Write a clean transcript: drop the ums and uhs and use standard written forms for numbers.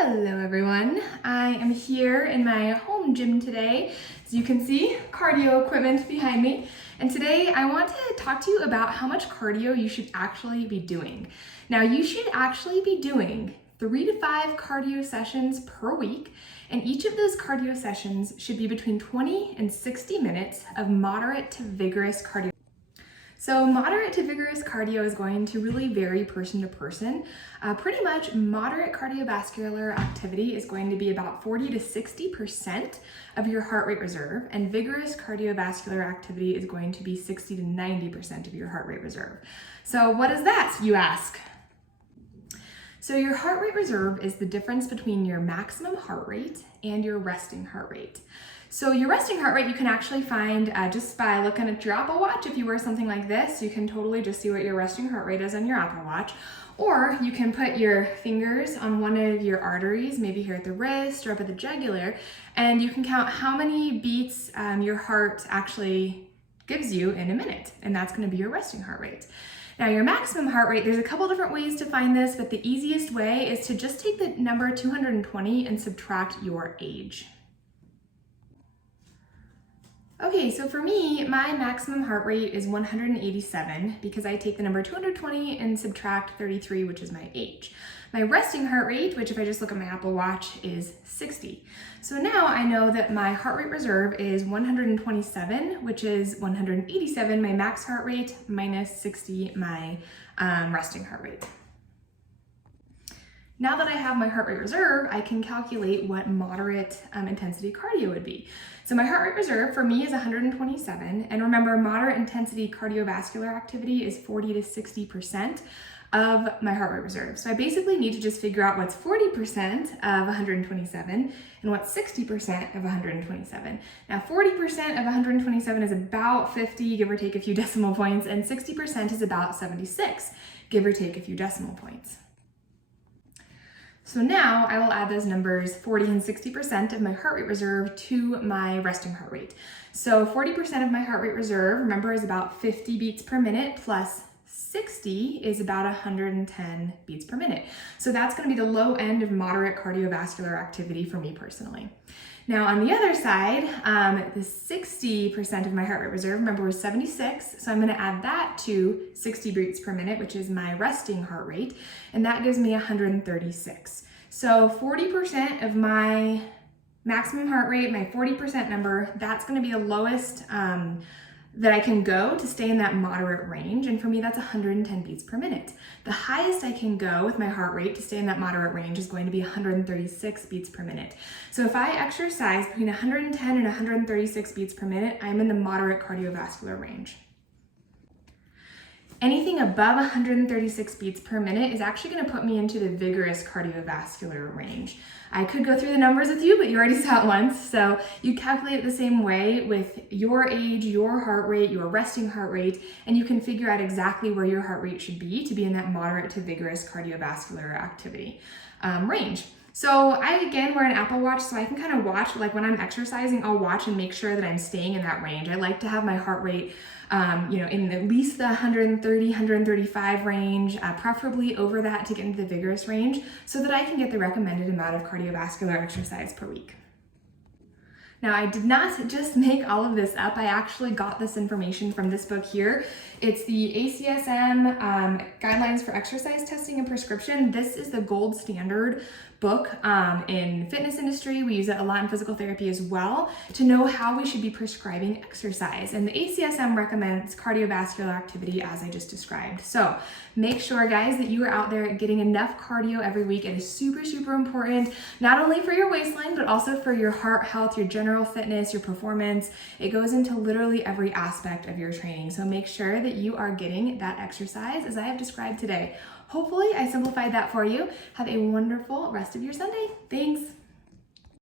Hello everyone, I am here in my home gym today. As you can see, cardio equipment behind me. And today I want to talk to you about how much cardio you should actually be doing. Now you should actually be doing 3 to 5 cardio sessions per week, and each of those cardio sessions should be between 20 and 60 minutes of moderate to vigorous cardio. So moderate to vigorous cardio is going to really vary person to person. Pretty much moderate cardiovascular activity is going to be about 40 to 60% of your heart rate reserve, and vigorous cardiovascular activity is going to be 60 to 90% of your heart rate reserve. So what is that, you ask? So your heart rate reserve is the difference between your maximum heart rate and your resting heart rate. So your resting heart rate you can actually find just by looking at your Apple Watch. If you wear something like this, you can totally just see what your resting heart rate is on your Apple Watch. Or you can put your fingers on one of your arteries, maybe here at the wrist or up at the jugular, and you can count how many beats your heart actually gives you in a minute, and that's going to be your resting heart rate. Now your maximum heart rate, there's a couple different ways to find this, but the easiest way is to just take the number 220 and subtract your age. Okay, so for me, my maximum heart rate is 187 because I take the number 220 and subtract 33, which is my age. My resting heart rate, which if I just look at my Apple Watch, is 60. So now I know that my heart rate reserve is 127, which is 187, my max heart rate, minus 60, my resting heart rate. Now that I have my heart rate reserve, I can calculate what moderate intensity cardio would be. So my heart rate reserve for me is 127, and remember, moderate intensity cardiovascular activity is 40 to 60% of my heart rate reserve. So I basically need to just figure out what's 40% of 127 and what's 60% of 127. Now 40% of 127 is about 50, give or take a few decimal points, and 60% is about 76, give or take a few decimal points. So now I will add those numbers, 40 and 60% of my heart rate reserve, to my resting heart rate. So 40% of my heart rate reserve, remember, is about 50 beats per minute, plus 60 is about 110 beats per minute. So that's going to be the low end of moderate cardiovascular activity for me personally. Now on the other side, the 60% of my heart rate reserve, remember, was 76. So I'm going to add that to 60 beats per minute, which is my resting heart rate, and that gives me 136. So 40% of my maximum heart rate, my 40% number, that's going to be the lowest that I can go to stay in that moderate range. And for me, that's 110 beats per minute. The highest I can go with my heart rate to stay in that moderate range is going to be 136 beats per minute. So if I exercise between 110 and 136 beats per minute, I'm in the moderate cardiovascular range. Anything above 136 beats per minute is actually going to put me into the vigorous cardiovascular range. I could go through the numbers with you, but you already saw it once. So you calculate it the same way with your age, your heart rate, your resting heart rate, and you can figure out exactly where your heart rate should be to be in that moderate to vigorous cardiovascular activity range. So I, again, wear an Apple Watch, so I can kind of watch, like when I'm exercising, I'll watch and make sure that I'm staying in that range. I like to have my heart rate, in at least the 130, 135 range, preferably over that to get into the vigorous range, so that I can get the recommended amount of cardiovascular exercise per week. Now, I did not just make all of this up. I actually got this information from this book here. It's the ACSM Guidelines for Exercise Testing and Prescription. This is the gold standard book in fitness industry. We use it a lot in physical therapy as well to know how we should be prescribing exercise. And the ACSM recommends cardiovascular activity as I just described. So make sure, guys, that you are out there getting enough cardio every week. It is super, super important, not only for your waistline, but also for your heart health, your general fitness, your performance. It goes into literally every aspect of your training. So make sure that you are getting that exercise as I have described today. Hopefully I simplified that for you. Have a wonderful rest of your Sunday. Thanks.